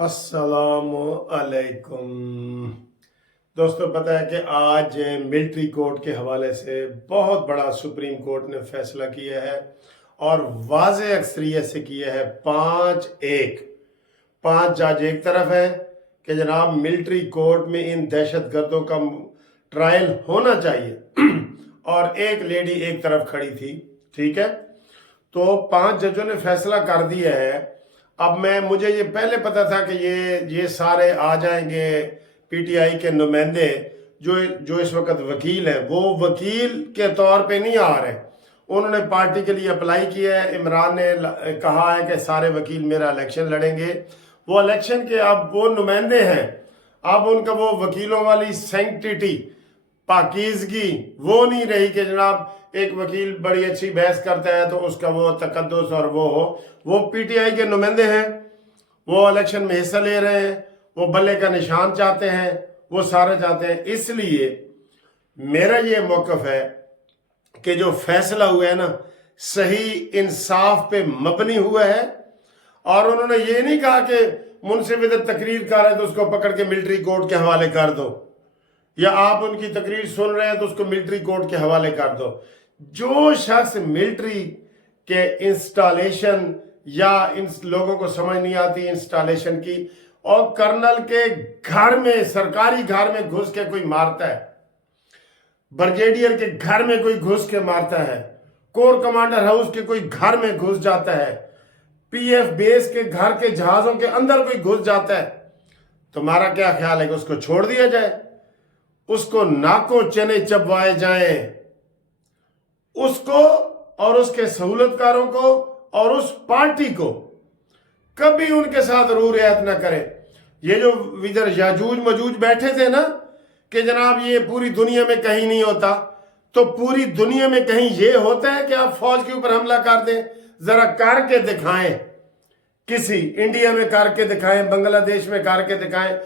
अस्सलाम अलैकुम दोस्तों, पता है कि आज मिलिट्री कोर्ट के हवाले से बहुत बड़ा सुप्रीम कोर्ट ने फैसला किया है और वाज़ेह अक्सरियत से किया है। 5 जज एक तरफ है कि जनाब मिलिट्री कोर्ट में इन दहशत गर्दों का ट्रायल होना चाहिए और एक लेडी एक तरफ खड़ी थी। ठीक है, तो 5 जजों ने फैसला कर दिया है। अब मुझे ये पहले पता था कि ये सारे आ जाएंगे पीटीआई के नुमाइंदे जो इस वक्त वकील हैं, वो वकील के तौर पे नहीं आ रहे। उन्होंने पार्टी के लिए अप्लाई किया है। इमरान ने कहा है कि सारे वकील मेरा इलेक्शन लड़ेंगे। वो इलेक्शन के अब वो नुमाइंदे हैं, अब उनका वो वकीलों वाली सैंक्टिटी, पाकीज़गी वो नहीं रही कि जनाब एक वकील बड़ी अच्छी बहस करता है तो उसका वो तकद्दुस और वो हो। वो पीटीआई के नुमाइंदे हैं, वो इलेक्शन में हिस्सा ले रहे हैं, वो बल्ले का निशान चाहते हैं, वो सारे चाहते हैं। इसलिए मेरा ये मौक़िफ़ है कि जो फैसला हुआ है ना, सही इंसाफ पे मबनी हुआ है। और उन्होंने ये नहीं कहा कि मुनसिफ इधर तकरीर कर रहे हैं तो उसको पकड़ के मिलिट्री कोर्ट के हवाले कर दो, या आप उनकी तकरीर सुन रहे हैं तो उसको मिलिट्री कोर्ट के हवाले कर दो। जो शख्स मिलिट्री के इंस्टॉलेशन या इन लोगों को समझ नहीं आती इंस्टॉलेशन की, और कर्नल के घर में, सरकारी घर में घुस के कोई मारता है, ब्रिगेडियर के घर में कोई घुस के मारता है, कोर कमांडर हाउस के कोई घर में घुस जाता है, पीएफ बेस के घर के जहाजों के अंदर कोई घुस जाता है, तुम्हारा क्या ख्याल है कि उसको छोड़ दिया जाए? उसको नाकों चने चबवाए जाएं, उसको और उसके सहूलतकारों को और उस पार्टी को कभी उनके साथ रू रियायत न करें। ये जो इधर याजूज मजूज बैठे थे ना कि जनाब ये पूरी दुनिया में कहीं नहीं होता, तो पूरी दुनिया में कहीं ये होता है कि आप फौज के ऊपर हमला कर दें? जरा करके दिखाएं, किसी इंडिया में करके दिखाएं, बांग्लादेश में करके दिखाएं।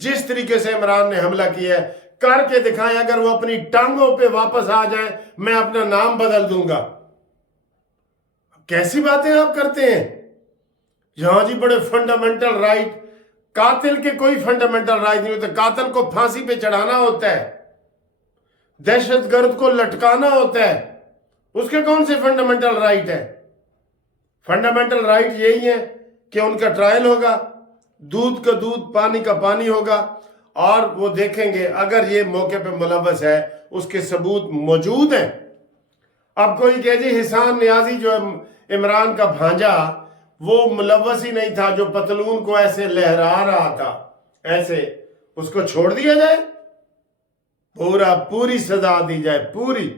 जिस तरीके से इमरान ने हमला किया है करके दिखाएं। अगर वो अपनी टांगों पे वापस आ जाए, मैं अपना नाम बदल दूंगा। कैसी बातें आप करते हैं? यहां जी बड़े फंडामेंटल राइट, कातिल के कोई फंडामेंटल राइट नहीं होता। कातिल को फांसी पे चढ़ाना होता है, दहशतगर्द को लटकाना होता है, उसके कौन से फंडामेंटल राइट है? फंडामेंटल राइट यही है कि उनका ट्रायल होगा, दूध का दूध पानी का पानी होगा, और वो देखेंगे अगर ये मौके पे मुलव्वस है, उसके सबूत मौजूद हैं। अब कोई कहे जी हिसान नियाजी जो इमरान का भांजा, वो मुलव्वस ही नहीं था, जो पतलून को ऐसे लहरा रहा था, ऐसे उसको छोड़ दिया जाए? पूरी सजा दी जाए, पूरी।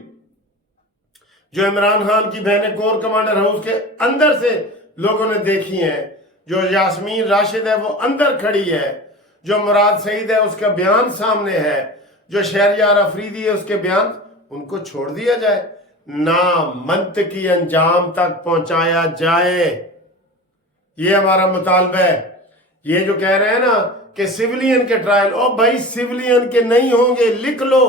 जो इमरान खान की बहनें कोर कमांडर हाउस के अंदर से लोगों ने देखी हैं, जो यास्मीन राशिद है वो अंदर खड़ी है, जो मुराद सईद है उसका बयान सामने है, जो शहरयार अफरीदी है उसके बयान, उनको छोड़ दिया जाए, ना मंतकी अंजाम तक पहुंचाया जाए। ये हमारा मुतालबा है। ये जो कह रहे हैं ना कि सिविलियन के ट्रायल, ओ भाई सिविलियन के नहीं होंगे, लिख लो,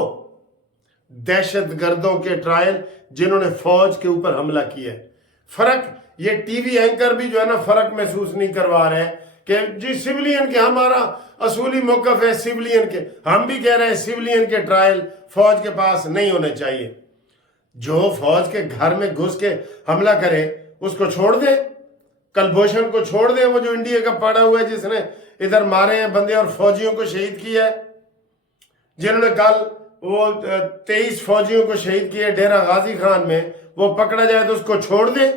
दहशत गर्दों के ट्रायल जिन्होंने फौज के ऊपर हमला किया है। फर्क, ये टीवी एंकर भी जो है ना फर्क महसूस नहीं करवा रहे हैं कि जी सिविलियन के, हमारा असूली मौक़िफ़ है सिविलियन के। हम भी कह रहे हैं सिविलियन के ट्रायल फौज के पास नहीं होने चाहिए। जो फौज के घर में घुस के हमला करे उसको छोड़ दे, कलभूषण को छोड़ दे, वो जो इंडिया का पड़ा हुआ है, जिसने इधर मारे हैं बंदे और फौजियों को शहीद किया है, जिन्होंने कल वो 23 फौजियों को शहीद किया डेरा गाजी खान में, वो पकड़ा जाए तो उसको छोड़ दे।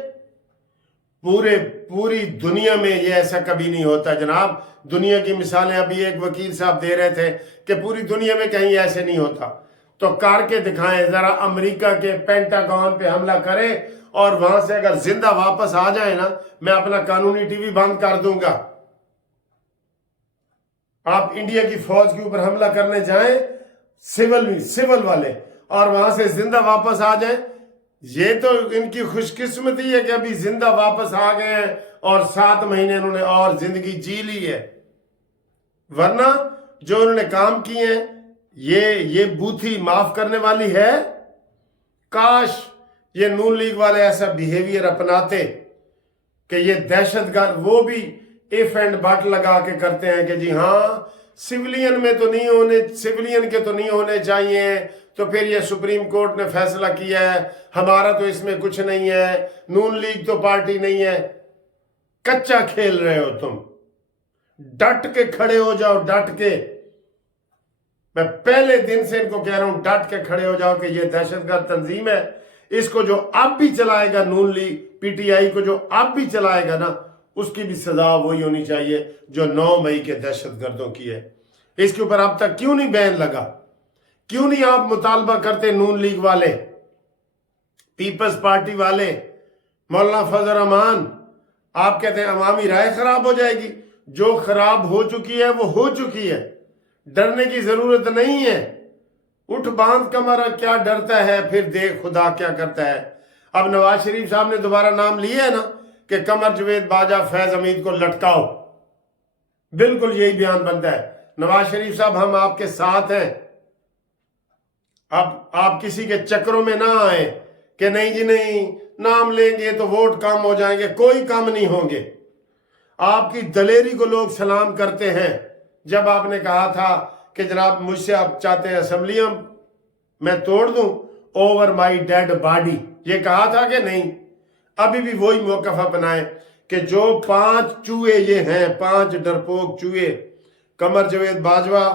पूरी दुनिया में ये ऐसा कभी नहीं होता जनाब। दुनिया की मिसालें अभी एक वकील साहब दे रहे थे कि पूरी दुनिया में कहीं ऐसे नहीं होता। तो करके दिखाएं जरा। अमेरिका के पेंटागन पे हमला करें और वहां से अगर जिंदा वापस आ जाए ना, मैं अपना कानूनी टीवी बंद कर दूंगा। आप इंडिया की फौज के ऊपर हमला करने जाएं, सिविल वाले, और वहां से जिंदा वापस आ जाएं, ये तो इनकी खुशकिस्मती है कि अभी जिंदा वापस आ गए हैं और 7 महीने इन्होंने और जिंदगी जी ली है। वरना जो उन्होंने काम किए हैं, ये बूथी माफ करने वाली है। काश ये नून लीग वाले ऐसा बिहेवियर अपनाते कि ये दहशतगर्द, वो भी इफ एंड बट लगा के करते हैं कि जी हाँ सिविलियन में तो नहीं होने, सिविलियन के तो नहीं होने चाहिए, तो फिर ये सुप्रीम कोर्ट ने फैसला किया है, हमारा तो इसमें कुछ नहीं है, नून लीग तो पार्टी नहीं है। कच्चा खेल रहे हो तुम, डट के खड़े हो जाओ, डट के। मैं पहले दिन से इनको कह रहा हूं डट के खड़े हो जाओ कि ये दहशतगर्द तंजीम है, इसको जो अब भी चलाएगा नून लीग, पीटीआई को जो अब भी चलाएगा ना, उसकी भी सजा वही होनी चाहिए जो 9 मई के दहशतगर्दों की है। इसके ऊपर अब तक क्यों नहीं बैन लगा? क्यों नहीं आप मुतालबा करते नून लीग वाले, पीपल्स पार्टी वाले, मौलाना फजल रहमान? आप कहते हैं अवामी राय खराब हो जाएगी। जो खराब हो चुकी है वो हो चुकी है, डरने की जरूरत नहीं है। उठ बांध कमर, क्या डरता है? फिर देख खुदा क्या करता है। अब नवाज शरीफ साहब ने दोबारा नाम लिया है ना कि कमर जवेद बाजा फैज हमीद को लटकाओ, बिल्कुल यही बयान बनता है। नवाज शरीफ साहब हम आपके साथ हैं। अब आप किसी के चक्रों में ना आए कि नहीं जी नहीं, नाम लेंगे तो वोट कम हो जाएंगे। कोई कम नहीं होंगे। आपकी दलेरी को लोग सलाम करते हैं। जब आपने कहा था कि जनाब मुझसे आप चाहते हैं असेंबलियां मैं तोड़ दूं ओवर माई डेड बॉडी, ये कहा था कि नहीं? अभी भी वही मौकफ अपनाए कि जो 5 चूहे ये हैं, 5 डरपोक चूहे, कमर जवेद बाजवा,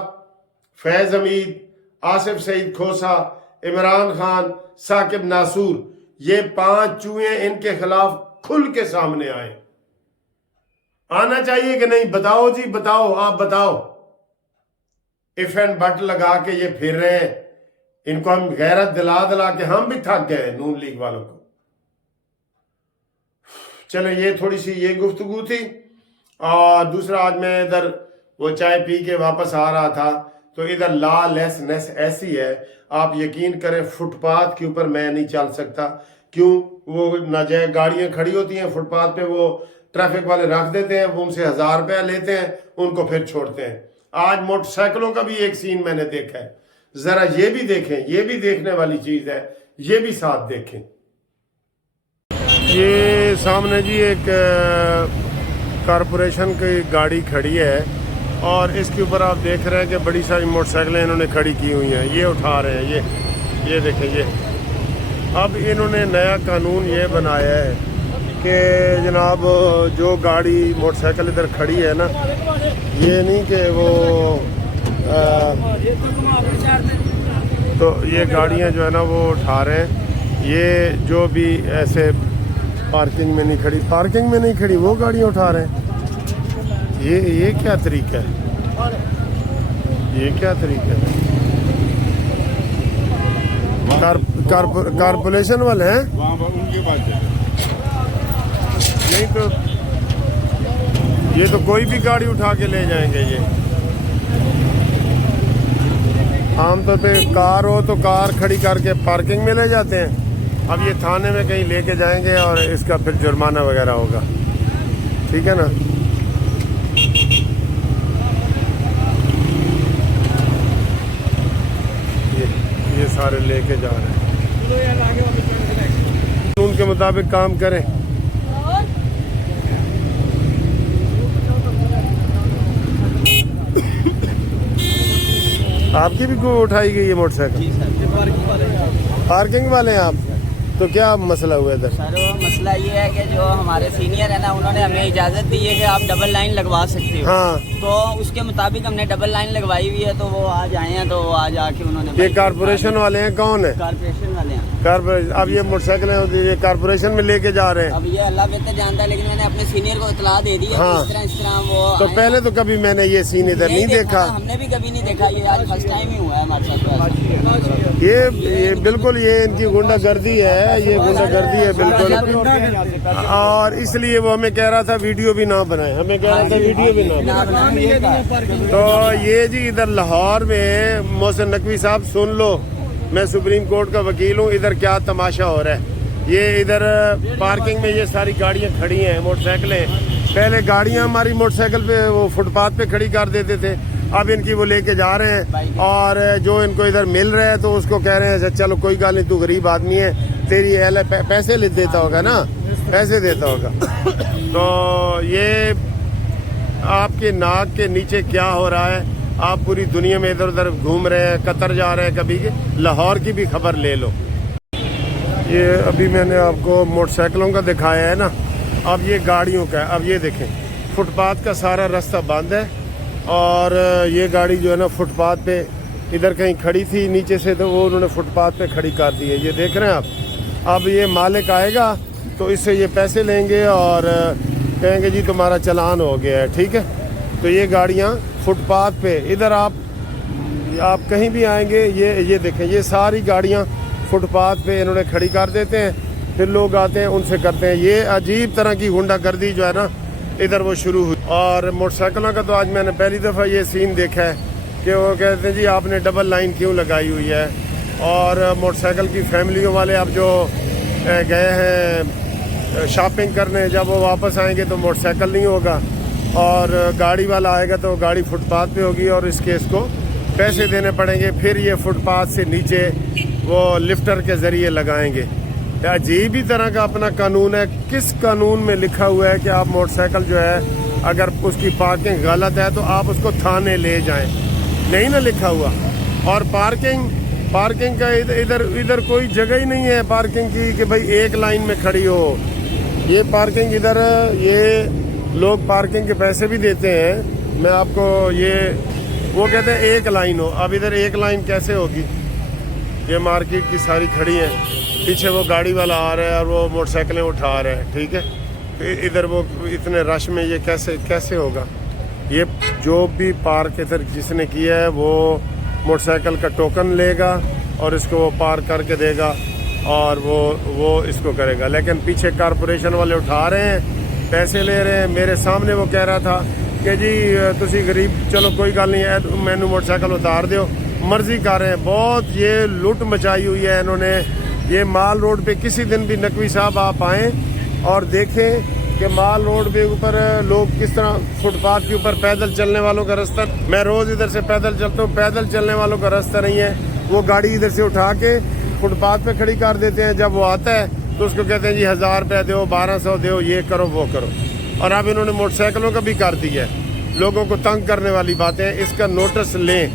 फैज हमीद, आसिफ सईद खोसा, इमरान खान, साकिब नासूर, ये 5 चूहे, इनके खिलाफ खुल के सामने आए। आना चाहिए कि नहीं? बताओ जी, बताओ, आप बताओ। इफ एंड बट लगा के ये फिर रहे हैं। इनको हम गैरत दिला दिला के हम भी थक गए नून लीग वालों को। चलो ये थोड़ी सी ये गुफ्तगू थी। और दूसरा, आज मैं इधर वो चाय पी के वापस आ रहा था तो इधर लॉलेसनेस ऐसी है, आप यकीन करें फुटपाथ के ऊपर मैं नहीं चल सकता। क्यों? वो नाजायज गाड़ियां खड़ी होती हैं फुटपाथ पे, वो ट्रैफिक वाले रख देते हैं, वो उनसे 1000 रुपया लेते हैं, उनको फिर छोड़ते हैं। आज मोटरसाइकिलों का भी एक सीन मैंने देखा है, जरा ये भी देखें, ये भी देखने वाली चीज है, ये भी साथ देखें। ये सामने जी एक कारपोरेशन की गाड़ी खड़ी है और इसके ऊपर आप देख रहे हैं कि बड़ी सारी मोटरसाइकिलें इन्होंने खड़ी की हुई हैं। ये उठा रहे हैं, ये देखें। ये अब इन्होंने नया कानून ये बनाया है कि जनाब जो गाड़ी मोटरसाइकिल इधर खड़ी है ना, ये नहीं कि वो तो ये गाड़ियां जो है ना वो उठा रहे हैं। ये जो भी ऐसे पार्किंग में नहीं खड़ी, पार्किंग में नहीं खड़ी, वो गाड़ियां उठा रहे हैं। ये क्या तरीका है? ये क्या तरीका है? कारपोरेशन वाले हैं नहीं तो ये तो कोई भी गाड़ी उठा के ले जाएंगे। ये आमतौर पे कार हो तो कार खड़ी करके पार्किंग में ले जाते हैं। अब ये थाने में कहीं लेके जाएंगे और इसका फिर जुर्माना वगैरह होगा, ठीक है ना। ये सारे लेके जा रहे हैं। कानून के मुताबिक काम करें। आपकी भी क्यों उठाई गई है मोटरसाइकिल? पार्किंग वाले हैं आप? तो क्या मसला हुआ इधर? सर वो मसला ये है कि जो हमारे सीनियर है ना, उन्होंने हमें इजाजत दी है कि आप डबल लाइन लगवा सकते हो। हाँ। तो उसके मुताबिक हमने डबल लाइन लगवाई हुई है, तो वो आज आए हैं, तो आज आके उन्होंने। ये कारपोरेशन वाले हैं? कौन है? कारपोरेशन वाले हैं। कारपोरेशन। अब ये मोटरसाइकिलें ये कारपोरेशन में लेके जा रहे हैं। अब ये अल्लाह बेहतर जानता है, लेकिन मैंने अपने सीनियर को इतला दे दी है। हाँ। इस तरह वो तो पहले तो कभी मैंने ये सीन इधर नहीं देखा। हमने भी कभी नहीं देखा, ये आज फर्स्ट टाइम ही हुआ है हमारे साथ। ये बिल्कुल ये इनकी गुंडागर्दी है, ये गुंडागर्दी है बिल्कुल। और इसलिए वो हमें कह रहा था वीडियो भी ना बनाए, हमें कह रहा था वीडियो भी ना बनाए। तो ये जी इधर लाहौर में मोहसिन नकवी साहब सुन लो, मैं सुप्रीम कोर्ट का वकील हूँ, इधर क्या तमाशा हो रहा है। ये इधर पार्किंग में ये सारी गाड़ियाँ खड़ी हैं, मोटरसाइकिलें। पहले गाड़ियाँ हमारी मोटरसाइकिल पे वो फुटपाथ पे खड़ी कर देते थे, अब इनकी वो लेके जा रहे हैं। और जो इनको इधर मिल रहा है तो उसको कह रहे हैं चलो कोई गल नहीं, तू गरीब आदमी है, तेरी पैसे देता होगा ना, पैसे देता होगा। तो ये آپ کے ناک کے نیچے کیا ہو رہا ہے. آپ پوری دنیا میں ادھر ادھر گھوم رہے ہیں, قطر جا رہے ہیں, کبھی لاہور کی بھی خبر لے لو. یہ ابھی میں نے آپ کو موٹر سائیکلوں کا دکھایا ہے نا, اب یہ گاڑیوں کا ہے. اب یہ دیکھیں فٹ پاتھ کا سارا راستہ بند ہے, اور یہ گاڑی جو ہے نا فٹ پاتھ پہ ادھر کہیں کھڑی تھی نیچے سے, تو وہ انہوں نے فٹ پاتھ پہ کھڑی کر دی ہے. یہ دیکھ رہے ہیں آپ. اب یہ مالک آئے گا تو اس سے یہ پیسے لیں گے اور کہیں گے جی تمہارا چلان ہو گیا ہے, ٹھیک ہے. تو یہ گاڑیاں فٹ پاتھ پہ, ادھر آپ کہیں بھی آئیں گے, یہ دیکھیں یہ ساری گاڑیاں فٹ پاتھ پہ انہوں نے کھڑی کر دیتے ہیں, پھر لوگ آتے ہیں ان سے کرتے ہیں. یہ عجیب طرح کی غنڈہ گردی جو ہے نا ادھر وہ شروع ہوئی. اور موٹر سائیکلوں کا تو آج میں نے پہلی دفعہ یہ سین دیکھا ہے کہ وہ کہتے ہیں جی آپ نے ڈبل لائن کیوں لگائی ہوئی ہے. اور موٹر سائیکل کی فیملیوں والے اب جو گئے ہیں شاپنگ کرنے, جب وہ واپس آئیں گے تو موٹر سائیکل نہیں ہوگا, اور گاڑی والا آئے گا تو گاڑی فٹ پاتھ پہ ہوگی, اور اس کے اس کو پیسے دینے پڑیں گے. پھر یہ فٹ پاتھ سے نیچے وہ لفٹر کے ذریعے لگائیں گے. عجیب ہی طرح کا اپنا قانون ہے. کس قانون میں لکھا ہوا ہے کہ آپ موٹر سائیکل جو ہے اگر اس کی پارکنگ غلط ہے تو آپ اس کو تھانے لے جائیں؟ نہیں نا لکھا ہوا. اور پارکنگ کا ادھر کوئی جگہ ہی نہیں ہے پارکنگ کی کہ بھائی ایک لائن میں کھڑی ہو. یہ پارکنگ ادھر, یہ لوگ پارکنگ کے پیسے بھی دیتے ہیں. میں آپ کو وہ کہتے ہیں ایک لائن ہو. اب ادھر ایک لائن کیسے ہوگی؟ یہ مارکیٹ کی ساری کھڑی ہیں, پیچھے وہ گاڑی والا آ رہا ہے اور وہ موٹر سائیکلیں اٹھا رہے ہیں, ٹھیک ہے. ادھر وہ اتنے رش میں یہ کیسے ہوگا؟ یہ جو بھی پارک ادھر جس نے کیا ہے وہ موٹر سائیکل کا ٹوکن لے گا اور اس کو وہ پارک کر کے دے گا اور وہ اس کو کرے گا. لیکن پیچھے کارپوریشن والے اٹھا رہے ہیں, پیسے لے رہے ہیں. میرے سامنے وہ کہہ رہا تھا کہ جی تسی غریب, چلو کوئی گل نہیں ہے, مینو موٹر سائیکل اتار دیو, مرضی کر رہے ہیں. بہت یہ لوٹ مچائی ہوئی ہے انہوں نے. یہ مال روڈ پہ کسی دن بھی نقوی صاحب آپ آئیں اور دیکھیں کہ مال روڈ پہ اوپر لوگ کس طرح فٹ پاتھ کے اوپر پیدل چلنے والوں کا راستہ. میں روز ادھر سے پیدل چلتا ہوں, پیدل چلنے والوں کا راستہ نہیں ہے. وہ گاڑی ادھر سے اٹھا کے فٹ پاتھ پہ کھڑی کر دیتے ہیں. جب وہ آتا ہے تو اس کو کہتے ہیں جی 1000 روپے دو, 1200 دو, یہ کرو وہ کرو. اور اب انہوں نے موٹر سائیکلوں کا بھی کر دیا ہے. لوگوں کو تنگ کرنے والی باتیں. اس کا نوٹس لیں.